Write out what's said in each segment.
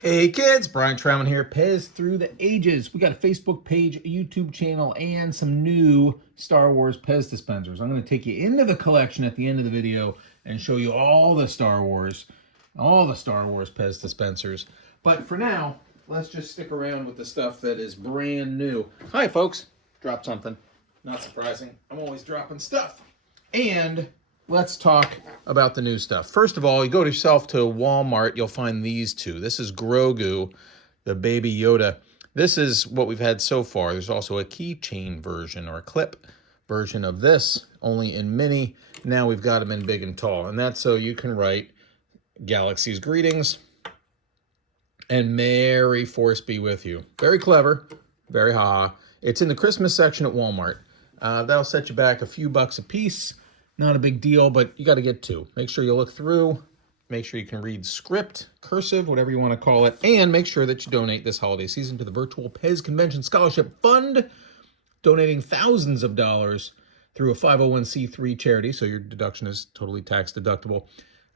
Hey kids, Brian Troutman here, PEZ Through the Ages. We got a Facebook page, a YouTube channel, and some new Star Wars PEZ dispensers. I'm going to take you into the collection at the end of the video and show you all the Star Wars PEZ dispensers. But for now, let's just stick around with the stuff that is brand new. Hi folks, dropped something. Not surprising, I'm always dropping stuff. And let's talk about the new stuff. First of all, you go yourself to Walmart, you'll find these two. This is Grogu, the baby Yoda. This is what we've had so far. There's also a keychain version or a clip version of this, only in mini. Now we've got them in big and tall. And that's so you can write Galaxy's greetings and Merry Force be with you. Very clever, very ha. It's in the Christmas section at Walmart. That'll set you back a few bucks a piece. Not a big deal, but you got to get two. Make sure you look through. Make sure you can read script, cursive, whatever you want to call it. And make sure that you donate this holiday season to the Virtual PEZ Convention Scholarship Fund, donating thousands of dollars through a 501c3 charity, so your deduction is totally tax deductible,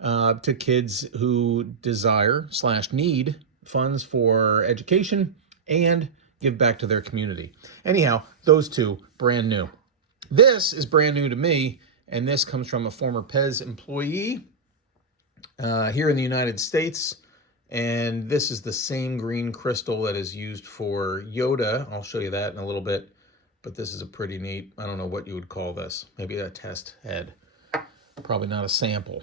to kids who desire/need funds for education and give back to their community. Anyhow, those two, brand new. This is brand new to me. And this comes from a former PEZ employee here in the United States. And this is the same green crystal that is used for Yoda. I'll show you that in a little bit. But this is a pretty neat, I don't know what you would call this. Maybe a test head. Probably not a sample.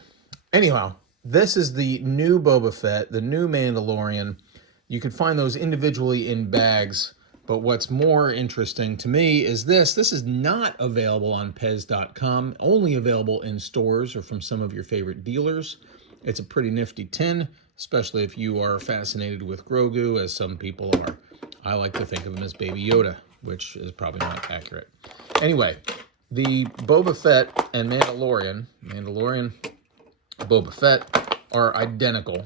Anyhow, this is the new Boba Fett, the new Mandalorian. You can find those individually in bags. But what's more interesting to me is this. This is not available on PEZ.com, only available in stores or from some of your favorite dealers. It's a pretty nifty tin, especially if you are fascinated with Grogu, as some people are. I like to think of him as Baby Yoda, which is probably not accurate. Anyway, the Boba Fett and Mandalorian, Boba Fett, are identical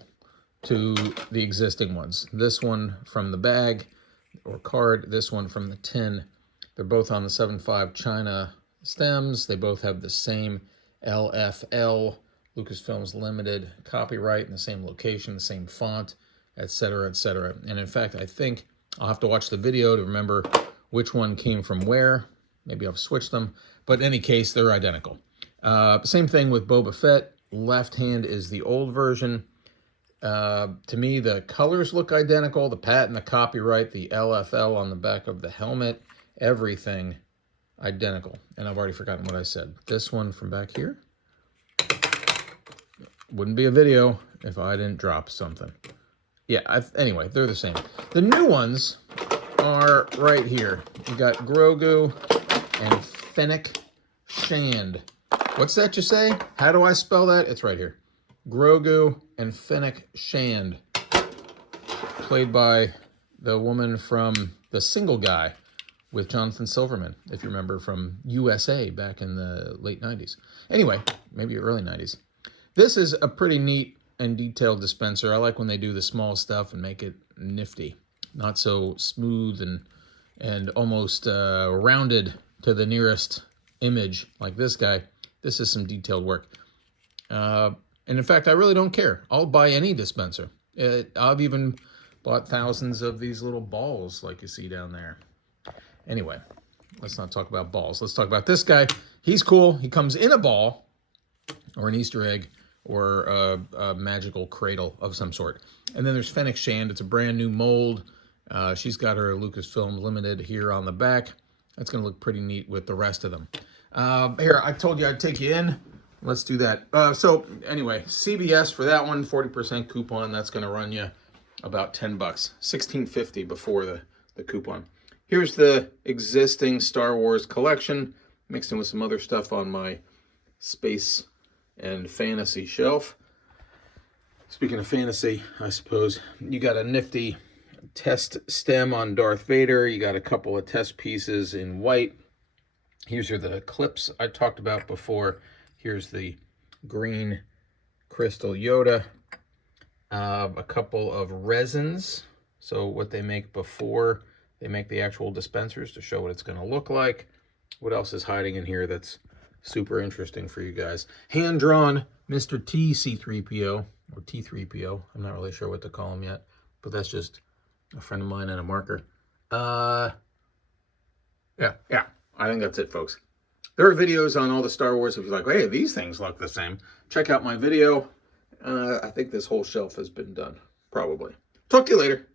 to the existing ones. This one from the bag, or card, this one from the tin. They're both on the 7.5 China stems. They both have the same LFL, Lucasfilms Limited copyright in the same location, the same font, etc., etc. And in fact, I think I'll have to watch the video to remember which one came from where. Maybe I've switched them. But in any case, they're identical. Same thing with Boba Fett. Left hand is the old version. To me, the colors look identical, the patent, the copyright, the LFL on the back of the helmet, everything identical. And I've already forgotten what I said. This one from back here wouldn't be a video if I didn't drop something. Yeah, anyway, they're the same. The new ones are right here. You got Grogu and Fennec Shand. What's that you say? How do I spell that? It's right here. Grogu and Fennec Shand, played by the woman from The Single Guy with Jonathan Silverman, if you remember from USA back in the late 90s. Anyway, maybe early 90s. This is a pretty neat and detailed dispenser. I like when they do the small stuff and make it nifty, not so smooth and almost rounded to the nearest image like this guy. This is some detailed work. And in fact, I really don't care. I'll buy any dispenser. I've even bought thousands of these little balls like you see down there. Anyway, let's not talk about balls. Let's talk about this guy. He's cool. He comes in a ball or an Easter egg or a magical cradle of some sort. And then there's Fennec Shand. It's a brand new mold. She's got her Lucasfilm Limited here on the back. That's going to look pretty neat with the rest of them. Here, I told you I'd take you in. Let's do that. So anyway, CBS for that one, 40% coupon. That's going to run you about 10 bucks, $16.50 before the coupon. Here's the existing Star Wars collection, mixed in with some other stuff on my space and fantasy shelf. Speaking of fantasy, I suppose, you got a nifty test stem on Darth Vader. You got a couple of test pieces in white. Here's the clips I talked about before. Here's the green crystal Yoda, a couple of resins. So what they make before they make the actual dispensers to show what it's going to look like. What else is hiding in here that's super interesting for you guys? Hand-drawn Mr. T C3PO, or T3PO. I'm not really sure what to call him yet. but that's just a friend of mine and a marker. Yeah, I think that's it, folks. There are videos on all the Star Wars. If you're like, hey, these things look the same, check out my video. I think this whole shelf has been done, probably. Talk to you later.